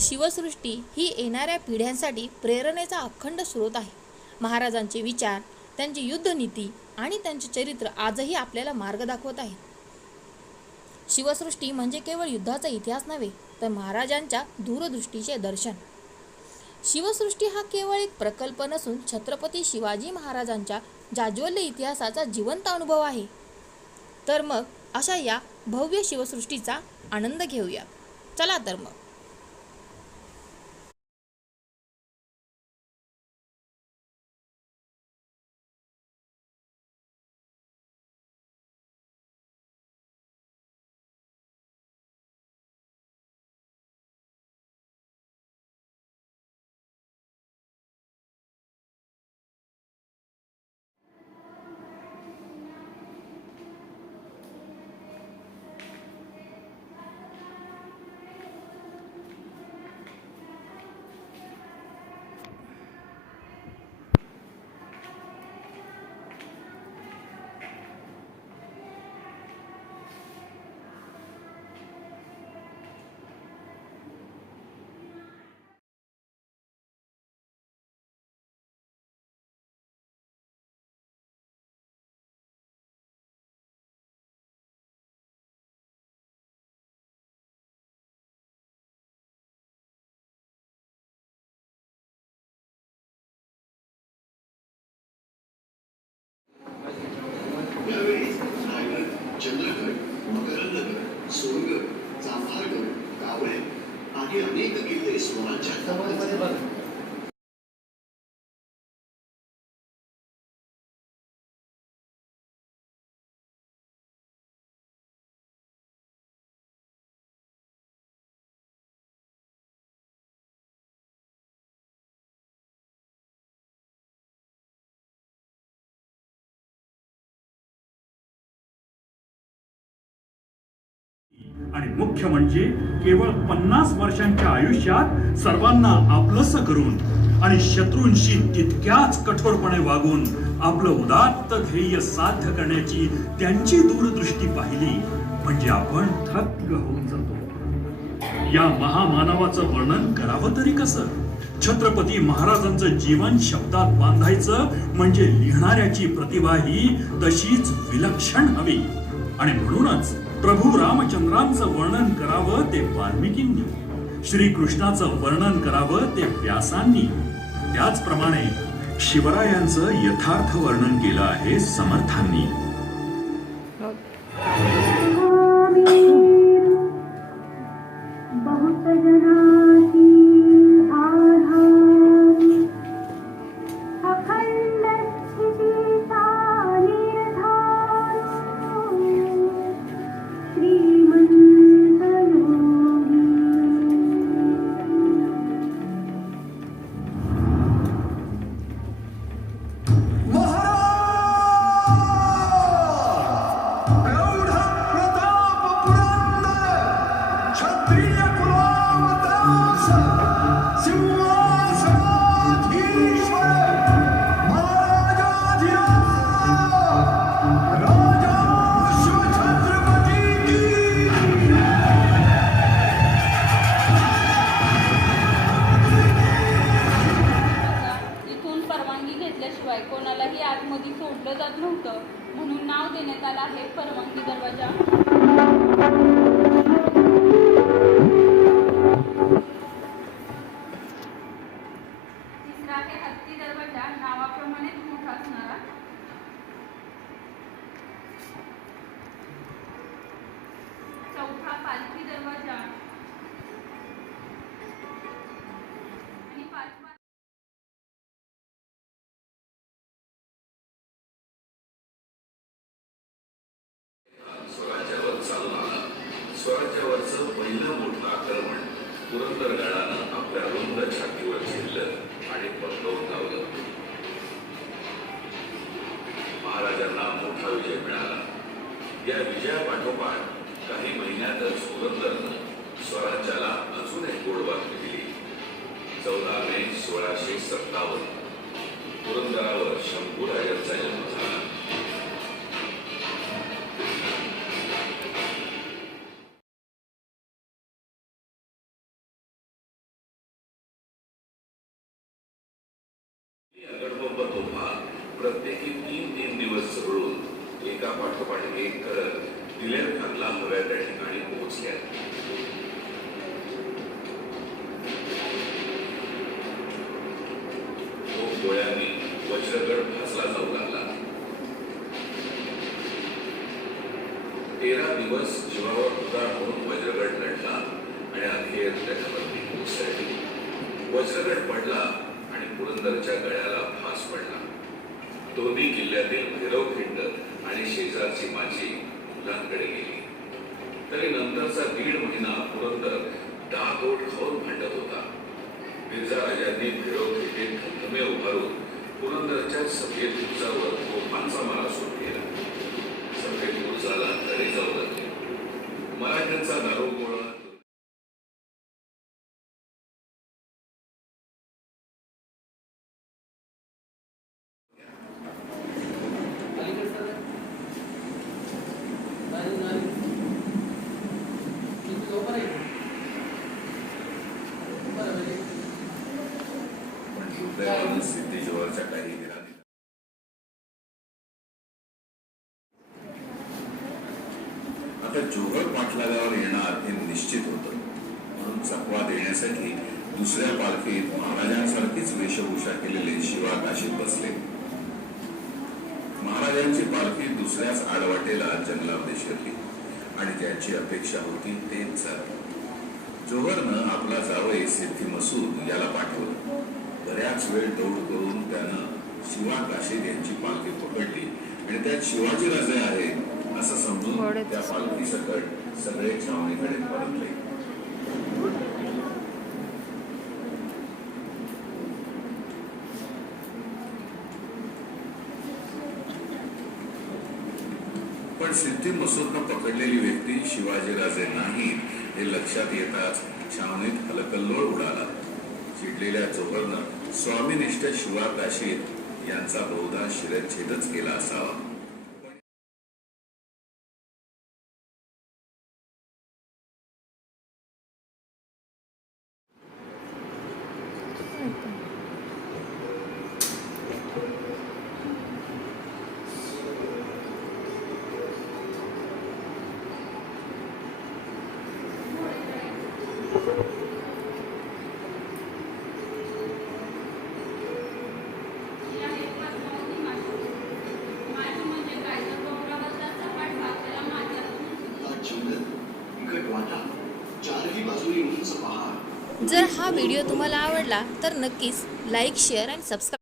शिवसृष्टी ही येणाऱ्या पिढ्यांसाठी प्रेरणेचा अखंड स्रोत आहे. महाराजांचे विचार, त्यांची युद्धनीती आणि त्यांचे चरित्र आजही आपल्याला मार्ग दाखवत आहे. शिवसृष्टी म्हणजे केवळ युद्धाचा इतिहास नव्हे, तर महाराजांच्या दूरदृष्टीचे दर्शन. शिवसृष्टी हा केवळ एक प्रकल्प नसून छत्रपती शिवाजी महाराजांच्या जाज्वल्य इतिहासाचा जिवंत अनुभव आहे. तर मग अशा या भव्य शिवसृष्टीचा आनंद घेऊया. चला तर मग. चंद्रगड, मकरंदगड, सोनगड, चांभारगड, कावळे आणि अनेक किल्ले स्वराज्यात आणि मुख्य म्हणजे केवळ 50 वर्षांच्या आयुष्यात सर्वांना आपलंसं करून आणि शत्रूंशी तितक्याच कठोरपणे वागून आपलं उदात्त ध्येय साध्य करण्याची त्यांची दूरदृष्टी पाहिली म्हणजे आपण थक्क होऊन जातो. या महामानवाचं वर्णन करावं तरी कसं? छत्रपती महाराजांचं जीवन शब्दात बांधायचं म्हणजे लिहिणाऱ्याची प्रतिभा ही तशीच विलक्षण हवी. आणि म्हणूनच प्रभू रामचंद्रांचं वर्णन करावं ते वाल्मिकींनी, श्रीकृष्णाचं वर्णन करावं ते व्यासांनी, त्याचप्रमाणे शिवरायांचं यथार्थ वर्णन केलं आहे समर्थांनी. शिवाय कोणालाही आतमध्ये सोडलं जात नव्हतं, म्हणून नाव देण्यात आलं आहे परवानगी दरवाजा. स्वराज्यावरचं पहिलं मोठं आक्रमण पुरंदरगडानं आपल्या रुंद छातीवर झेललं आणि परतवून लावलं. महाराजांना मोठा विजय मिळाला. या विजयापाठोपाठ काही महिन्यातच पुरंदरनं स्वराज्याला अजून एक गोड बातमी दिली. 14 मे 1657 पुरंदरावर शंभूराजांचा जन्म झाला. अगडबंब तोफा प्रत्येकी 3-3 दिवस चढळून एका पाठोपाठ एक करत दिलेर खानला हव्या त्या ठिकाणी पोहोचल्या. गोळ्यांनी वज्रगड भासला जाऊ लागला. 13 दिवस जीवावर उदार म्हणून वज्रगड लढला आणि अखेर त्याच्यावरती कोसळली. वज्रगड पडला आणि पुरंदरच्या गळ्याला फास पडला. दोन्ही किल्ल्यातील भैरवखिंड आणि शेजारची माझी मुलांकडे गेली. तरी नंतरचा 1.5 महिना पुरंदर डागोट खाऊन भांडत होता. मिर्झा राजांनी भैरवखिंडीत धबधबे उभारून पुरंदरच्या सफेद उंचावर तोफांचा मारा सुरू केला. सफेद उंचाला तडे जाऊ लागले. मराठ्यांचा दारुगोळा दुर्दैवानं सिद्धी जोहरच्या काही वीरांनी आता जोहर पाठलागावर येणार हे निश्चित होतं. म्हणून चकवा देण्यासाठी दुसऱ्या पालखीत महाराजांसारखीच वेशभूषा केलेले शिवा काशीत बसले. महाराजांची पालखी दुसऱ्याच आडवाटेला जंगलामध्ये शिरली आणि त्यांची अपेक्षा होती तेच झालं. जोहरनं आपला जावई सिद्धी मसूद याला पाठवलं. बऱ्याच वेळ दौड करून त्यानं शिवा काशीद यांची पालखी पकडली आणि त्यात शिवाजी राजे आहे असं समजून त्या पालखी सकट सगळे छावणीकडे परतले. पण सिद्धी मसूदनं पकडलेली व्यक्ती शिवाजी राजे नाही हे लक्षात येताच छावणीत हलकल्लोळ उडाला. चिडलेल्या जोहरनं स्वामीनिष्ठ शिवा काशीद यांचा बहुधा शिरच्छेदच केला असावा. चारही बाजूनी उंच पहाड. जर हा व्हिडिओ तुम्हाला आवडला तर नक्कीच लाईक, शेअर आणि सबस्क्राईब